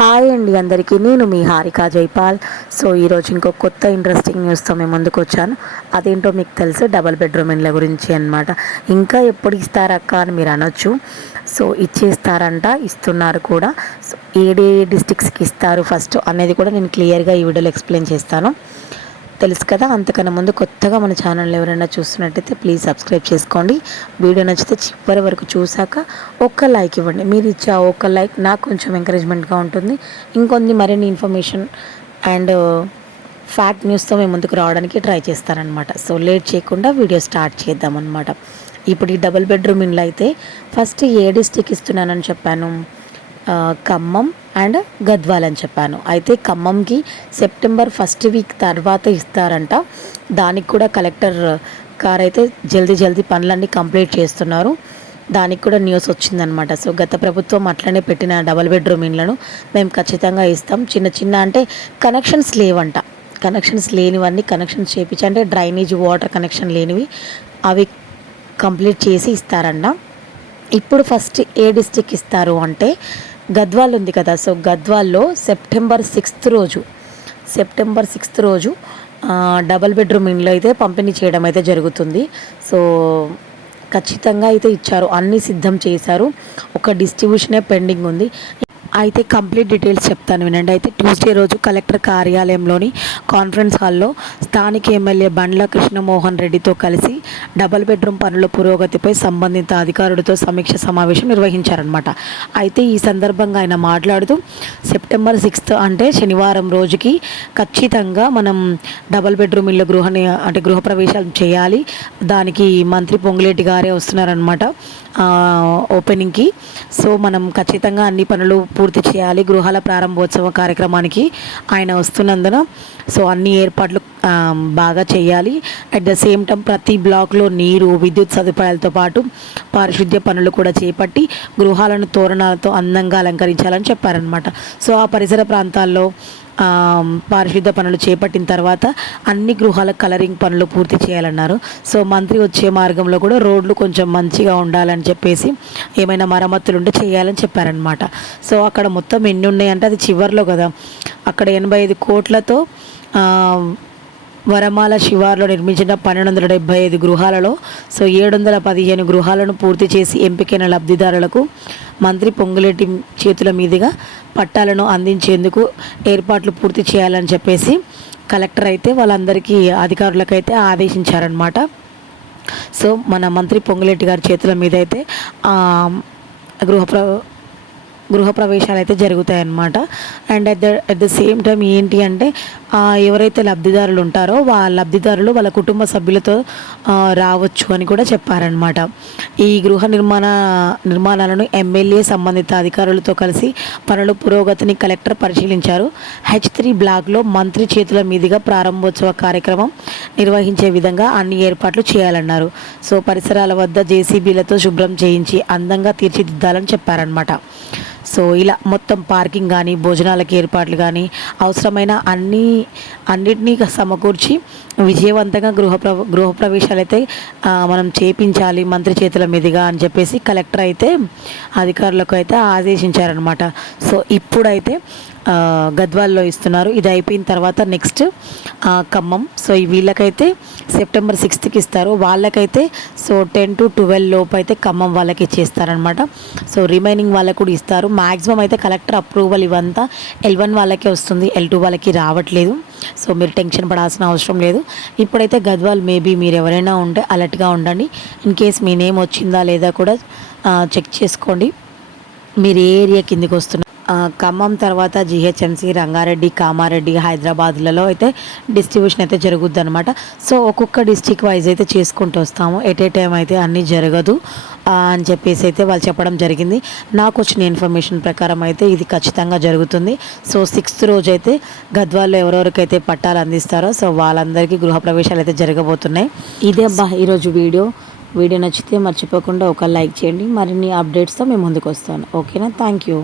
Hi అండి అందరికీ. నేను మీ హారిక జైపాల్. సో ఈరోజు ఇంకో కొత్త ఇంట్రెస్టింగ్ న్యూస్తో మేము ముందుకు వచ్చాను. అదేంటో మీకు తెలుసు డబల్ బెడ్రూమ్ ఇండ్ల గురించి అన్నమాట. ఇంకా ఎప్పుడు ఇస్తారక్క అని మీరు అనొచ్చు. సో ఇచ్చేస్తారంట ఇస్తున్నారు కూడా. సో ఏడే డిస్టిక్స్కి ఇస్తారు ఫస్ట్ అనేది కూడా నేను క్లియర్గా ఈ వీడియోలో ఎక్స్ప్లెయిన్ చేస్తాను. తెలుసు కదా అంతకన్నా ముందు కొత్తగా మన ఛానల్ ఎవరైనా చూస్తున్నట్టయితే ప్లీజ్ సబ్స్క్రైబ్ చేసుకోండి. వీడియో నచ్చితే చివరి వరకు చూసాక ఒక్క లైక్ ఇవ్వండి. మీరు ఇచ్చే ఒక్క లైక్ నాకు కొంచెం ఎంకరేజ్మెంట్గా ఉంటుంది. ఇంకొన్ని మరిన్ని ఇన్ఫర్మేషన్ అండ్ ఫ్యాక్ట్ న్యూస్తో మేము ముందుకు రావడానికి ట్రై చేస్తారనమాట సో లేట్ చేయకుండా వీడియో స్టార్ట్ చేద్దామన్నమాట. ఇప్పుడు ఈ డబుల్ బెడ్రూమ్ ఇండ్లు అయితే ఫస్ట్ ఏ డిస్టిక్ ఇస్తున్నానని చెప్పాను? ఖమ్మం అండ్ గద్వాల్ అని చెప్పాను. అయితే ఖమ్మంకి సెప్టెంబర్ ఫస్ట్ వీక్ తర్వాత ఇస్తారంట. దానికి కూడా కలెక్టర్ గారు అయితే జల్దీ జల్దీ పనులన్నీ కంప్లీట్ చేస్తున్నారు. దానికి కూడా న్యూస్ వచ్చిందనమాట సో గత ప్రభుత్వం అట్లనే పెట్టిన డబల్ బెడ్రూమ్ ఇండ్లను మేము ఖచ్చితంగా ఇస్తాం. చిన్న చిన్న అంటే కనెక్షన్స్ లేవంట. కనెక్షన్స్ లేనివన్నీ కనెక్షన్స్ చేపించి అంటే డ్రైనేజ్ వాటర్ కనెక్షన్ లేనివి అవి కంప్లీట్ చేసి ఇస్తారంట. ఇప్పుడు ఫస్ట్ ఏ డిస్టిక్ ఇస్తారు అంటే గద్వాల్ ఉంది కదా. సో గద్వాల్లో సెప్టెంబర్ సిక్స్త్ రోజు సెప్టెంబర్ సిక్స్త్ రోజు డబల్ బెడ్రూమ్ ఇండ్లో అయితే పంపిణీ చేయడం అయితే జరుగుతుంది. సో ఖచ్చితంగా అయితే ఇచ్చారు. అన్నీ సిద్ధం చేశారు. ఒక డిస్ట్రిబ్యూషనే పెండింగ్ ఉంది. అయితే కంప్లీట్ డీటెయిల్స్ చెప్తాను వినండి. అయితే ట్యూస్డే రోజు కలెక్టర్ కార్యాలయంలోని కాన్ఫరెన్స్ హాల్లో స్థానిక ఎమ్మెల్యే బండ్ల కృష్ణమోహన్ రెడ్డితో కలిసి డబల్ బెడ్రూమ్ పనుల పురోగతిపై సంబంధిత అధికారులతో సమీక్ష సమావేశం నిర్వహించారనమాట అయితే ఈ సందర్భంగా ఆయన మాట్లాడుతూ సెప్టెంబర్ సిక్స్త్ అంటే శనివారం రోజుకి ఖచ్చితంగా మనం డబల్ బెడ్రూమ్ ఇళ్ళ గృహ అంటే గృహప్రవేశాలు చేయాలి. దానికి మంత్రి పొంగులేటి గారే వస్తున్నారనమాట ఓపెనింగ్కి. సో మనం ఖచ్చితంగా అన్ని పనులు పూర్తి చేయాలి. గృహాల ప్రారంభోత్సవ కార్యక్రమానికి ఆయన వస్తున్నందున సో అన్ని ఏర్పాట్లు బాగా చేయాలి. అట్ ద సేమ్ టైం ప్రతి బ్లాక్లో నీరు విద్యుత్ సదుపాయాలతో పాటు పారిశుద్ధ్య పనులు కూడా చేపట్టి గృహాలను తోరణాలతో అందంగా అలంకరించాలని చెప్పారనమాట సో ఆ పరిసర ప్రాంతాల్లో పారిశుద్ధ పనులు చేపట్టిన తర్వాత అన్ని గృహాల కలరింగ్ పనులు పూర్తి చేయాలన్నారు. సో మంత్రి వచ్చే మార్గంలో కూడా రోడ్లు కొంచెం మంచిగా ఉండాలని చెప్పేసి ఏమైనా మరమ్మతులు ఉంటే చేయాలని చెప్పారనమాట సో అక్కడ మొత్తం ఎన్ని ఉన్నాయంటే అది చివర్లో కదా. అక్కడ ఎనభై ఐదు కోట్లతో వరమాల శివార్లో నిర్మించిన పన్నెండు వందల డెబ్బై ఐదు గృహాలలో సో ఏడు వందల పదిహేను గృహాలను పూర్తి చేసి ఎంపికైన లబ్ధిదారులకు మంత్రి పొంగులేటి చేతుల మీదుగా పట్టాలను అందించేందుకు ఏర్పాట్లు పూర్తి చేయాలని చెప్పేసి కలెక్టర్ అయితే వాళ్ళందరికీ అధికారులకైతే ఆదేశించారనమాట సో మన మంత్రి పొంగులేటి గారి చేతుల మీద అయితే గృహ ప్ర గృహప్రవేశాలు అయితే జరుగుతాయి అన్నమాట and at the at the same time ఏంటి అంటే ఎవరైతే లబ్ధిదారులు ఉంటారో వాళ్ళ లబ్ధిదారులు వాళ్ళ కుటుంబ సభ్యులతో రావచ్చు అని కూడా చెప్పారనమాట ఈ గృహ నిర్మాణ నిర్మాణాలను ఎమ్మెల్యే సంబంధిత అధికారులతో కలిసి పనుల పురోగతిని కలెక్టర్ పరిశీలించారు. హెచ్ త్రీ బ్లాక్లో మంత్రి చేతుల మీదుగా ప్రారంభోత్సవ కార్యక్రమం నిర్వహించే విధంగా అన్ని ఏర్పాట్లు చేయాలన్నారు. సో పరిసరాల వద్ద జేసీబీలతో శుభ్రం చేయించి అందంగా తీర్చిదిద్దాలని చెప్పారనమాట సో ఇలా మొత్తం పార్కింగ్ కానీ భోజనాలకి ఏర్పాట్లు కానీ అవసరమైన అన్ని అన్నిటినీ సమకూర్చి విజయవంతంగా గృహ గృహప్రవేశాలు అయితే మనం చేపించాలి మంత్రి చేతుల మీదుగా అని చెప్పేసి కలెక్టర్ అయితే అధికారులకు అయితే ఆదేశించారనమాట సో ఇప్పుడైతే గద్వాల్లో ఇస్తున్నారు. ఇది అయిపోయిన తర్వాత నెక్స్ట్ ఖమ్మం. సో ఈ వీళ్ళకైతే సెప్టెంబర్ సిక్స్త్కి ఇస్తారు. వాళ్ళకైతే సో టెన్ టు ట్వెల్వ్ లోపు అయితే ఖమ్మం వాళ్ళకి ఇచ్చేస్తారనమాట సో రిమైనింగ్ వాళ్ళకి కూడా ఇస్తారు. మ్యాక్సిమం అయితే కలెక్టర్ అప్రూవల్ ఇవంతా ఎల్ వన్ వాళ్ళకే వస్తుంది. ఎల్ టూ వాళ్ళకి రావట్లేదు. సో మీరు టెన్షన్ పడాల్సిన అవసరం లేదు. ఇప్పుడైతే గద్వాల్ మేబీ మీరు ఎవరైనా ఉంటే అలర్ట్గా ఉండండి. ఇన్ కేస్ మీ నేమ్ వచ్చిందా లేదా కూడా చెక్ చేసుకోండి. మీరు ఏ ఏరియా కిందికి వస్తున్నారు ఖమ్మం తర్వాత జిహెచ్ఎంసి రంగారెడ్డి కామారెడ్డి హైదరాబాద్లలో అయితే డిస్ట్రిబ్యూషన్ అయితే జరుగుద్ది అనమాట సో ఒక్కొక్క డిస్టిక్ వైజ్ అయితే చేసుకుంటూ వస్తాము. ఎట్ ఏ టైం అయితే అన్నీ జరగదు అని చెప్పేసి అయితే వాళ్ళు చెప్పడం జరిగింది. నాకు వచ్చిన ఇన్ఫర్మేషన్ ప్రకారం అయితే ఇది ఖచ్చితంగా జరుగుతుంది. సో సిక్స్త్ రోజు అయితే గద్వాల్లో ఎవరెవరికైతే పట్టాలు అందిస్తారో సో వాళ్ళందరికీ గృహప్రవేశాలు అయితే జరగబోతున్నాయి. ఇదే అబ్బా ఈరోజు వీడియో. వీడియో నచ్చితే మర్చిపోకుండా ఒక లైక్ చేయండి. మరిన్ని అప్డేట్స్తో మేము ముందుకు వస్తాను. ఓకేనా? Thank you.